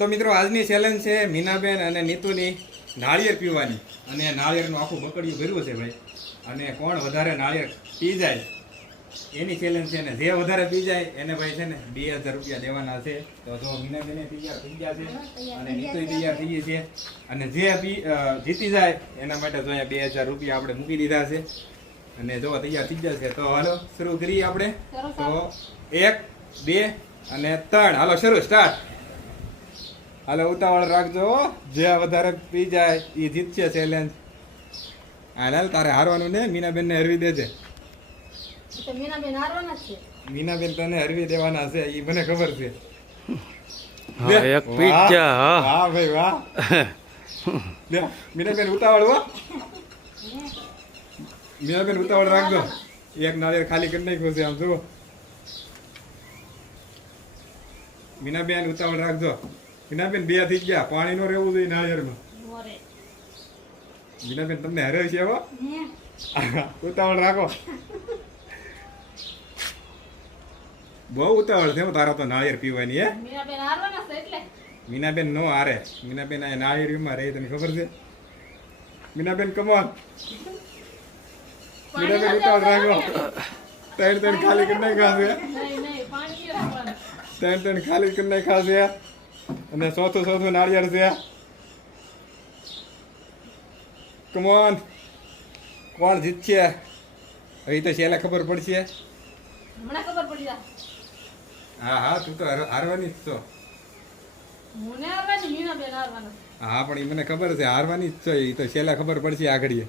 તો મિત્રો આજની ચેલેન્જ છે મીનાબેન અને નીતુની નાળિયેર પીવાની અને નાળિયેરનું આખું બકડિયું ભર્યું છે ભાઈ અને કોણ વધારે નાળિયેર પી જાય એની ચેલેન્જ છે ને જે વધારે પી જાય એને ભાઈ છે ને 2000 રૂપિયા દેવાના છે. તો જો મીનાબેને તૈયાર થઈ ગયા છે અને નીતુ તૈયાર થઈ ગઈ છે અને જે જીતી જાય એના માટે જો અહીંયા 2000 રૂપિયા આપણે મૂકી દીધા છે અને જો તૈયાર થઈ જશે તો હાલો શરૂ કરીએ આપણે. તો 1 2 અને 3 હાલો શરૂ સ્ટાર્ટ. હાલો ઉતાવળ રાખજો, જે વધારે પી જાય એ જીતશે ચેલેન્જ. હાલ તારે હારવાનું ને, મીનાબેન ને હરવી દેજે. મીનાબેન તને હરવી દેવાના છે એ મને ખબર છે. એક પિઝા. વાહ ભાઈ વાહ. મીનાબેન ઉતાવળ હો, મીનાબેન ઉતાવળ રાખજો. એક નાળિયેર ખાલી કરી નાખ્યું છે આમ જુઓ. મીનાબેન ઉતાવળ રાખજો. મીનાબેન 2 થઈ ગયા, પાણી નો રહેવું જોઈએ નાળિયેરમાં. મીનાબેન તમને હરાવી છે હો, ઉતાવળ રાખો. બહુ ઉતાવળ છે તારા તો નાળિયેર પીવાની. હે મીનાબેન નો હારે. મીનાબેન આ નાળિયેરમાં રહી તને ખબર છે. મીનાબેન કમોન, મીનાબેન ઉતાવળ રાખો. 3 ખાલી કરી નાખ્યા છે. 3 ખાલી કરી નાખ્યા છે અને ચોથું નાળિયેર છે. કમોન, કોણ જીતશે હવે તો છેલ્લે ખબર પડશે. હા તું તો હારવાની જ છો. હા પણ એ મને ખબર છે હારવાની જ છો. એ તો છેલ્લે ખબર પડશે આગળ.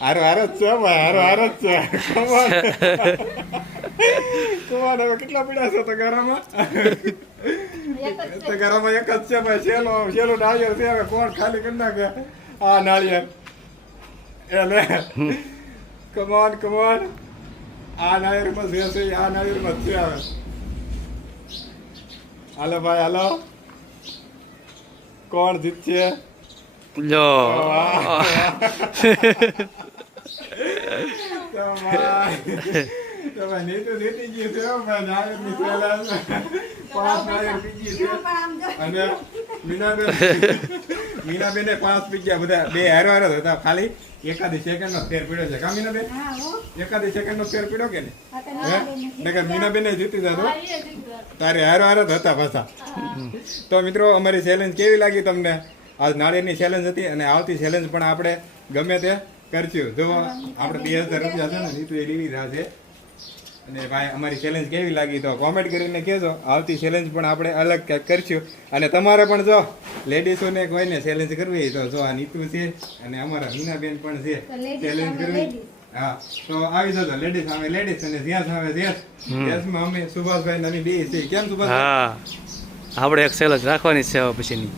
હારો જ છે ભાઈ, હારો જ છે. કમોન હવે કેટલા પીડા છે તગારામાં? તગારામાં એક જ છે ભાઈ. છેલ્લો નાળિયેર છે. હવે કોણ ખાલી કરી નાખે આ નાળિયેર? એટલે કમોન આ નાળિયેરમાં જે છે આ નાળિયેરમાં જ છે. હવે હાલો ભાઈ હાલો, કોણ જીતશે? લો નીતુ જીતી ગઈ છે ભાઈ. નાળિયેરની ચેલેન્જ 5 નાળિયેર પી ગઈ છે અને મીનાબેને 5 પી ગયા. બધા 2 હારો હતા, ખાલી એકાદી સેકન્ડ નો ફેર પડ્યો છે. કા મીનાબેન? એકાદી સેકન્ડ નો ફેર પડ્યો કે નહીં? મીનાબેન જીતી જતો, તારે હારો જ હતા પાછા. તો મિત્રો અમારી ચેલેન્જ કેવી લાગી તમને? આજ નાળિયેરની ચેલેન્જ હતી અને આવતી ચેલેન્જ પણ આપણે ગમે તે કરશું. જો આપણે 2000 રૂપિયા છે ને નીતુ એ લીધી રહ્યા છે. અને ભાઈ અમારી ચેલેન્જ કેવી લાગી તો કોમેન્ટ કરીને કહેજો. આવતી ચેલેન્જ પણ આપણે અલગ કંઈક કરશું. અને તમારે પણ જો લેડીઝોને કોઈને ચેલેન્જ કરવી તો જો આ નીતુ છે અને અમારા મીનાબેન પણ છે ચેલેન્જ કરવી. હા તો આવી જજો. લેડીઝ આવે લેડીઝ અને જેન્ટ્સ આવે જેન્ટ્સ. જેન્ટ્સમાં અમે સુભાષભાઈ અને અમે બે છે. કેમ સુભાષ? હા, આપણે એક ચેલેન્જ રાખવાની છે હવે પછીની.